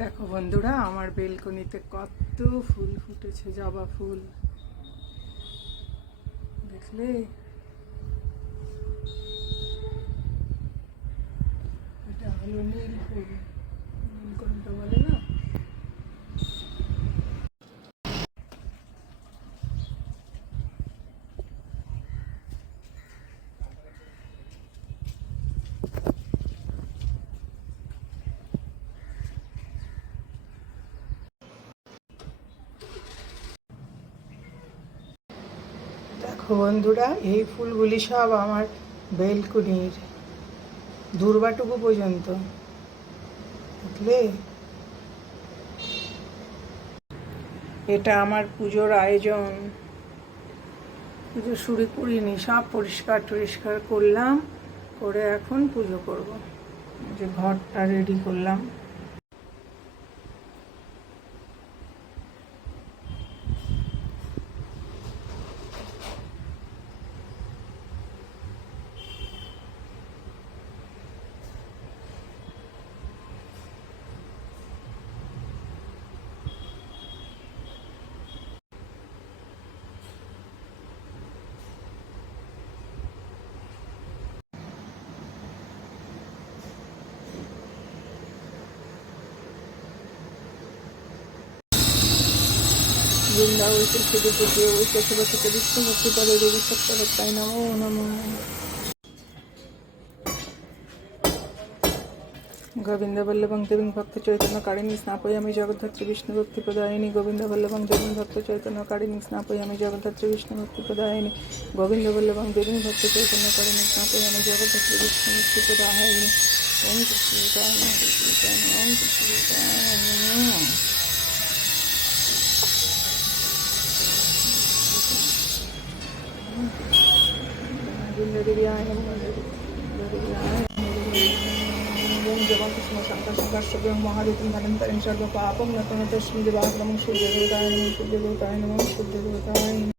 দেখো বন্ধুরা, আমার বেলকনিতে কত ফুল ফুটেছে, জবা ফুল দেখলে? এটা হলো নীল ফুল, নীলকণ্ঠ বলে না। দেখো বন্ধুরা, এই ফুলগুলি সব আমার বেলকনির দূর্বাটুকু পর্যন্ত, বুঝলে? এটা আমার পুজোর আয়োজন। পুজো শুরু করিনি, সব পরিষ্কার টরিষ্কার করলাম, করে এখন পুজো করব। যে ঘরটা রেডি করলাম। বৃন্দা ওইসে খেতে থেকে ওইসে খেতে থেকে বিষ্ণুমূর্তি পদে দেবী সত্যবত্তায় নমো নমো। গোবিন্দ বল্লভং দেবীং ভক্ত চৈতন্য কারিণী স্নাপয়ামি জগদ্ধাত্রী বিষ্ণু ভক্তি প্রদায়িনী। গোবিন্দ বল্লভং দেবীং ভক্ত চৈতন্য কারিণী স্নাপয়ামি জগদ্ধাত্রী বিষ্ণু ভক্তি প্রদায়িনী। গোবিন্দ বল্লভং দেবীং ভক্ত চৈতন্য কারিণী স্নাপয়ামি জগদ্ধাত্রী বিষ্ণু ভক্তি প্রদায়িনী। ওম কৃষ্ণায় নমঃ, কৃষ্ণায় নমঃ, ওম কৃষ্ণায় নমঃ। দেবী আয় নমঃ, দেবী আয় जपं कृष्ण शंकर शंकर महादेवं धनंतरिं सर्वपापं नतोऽस्मि दिवाकरं सूर्यदेवताय नमः, सूर्यदेवताय नमः, सूर्यदेवताय नमः।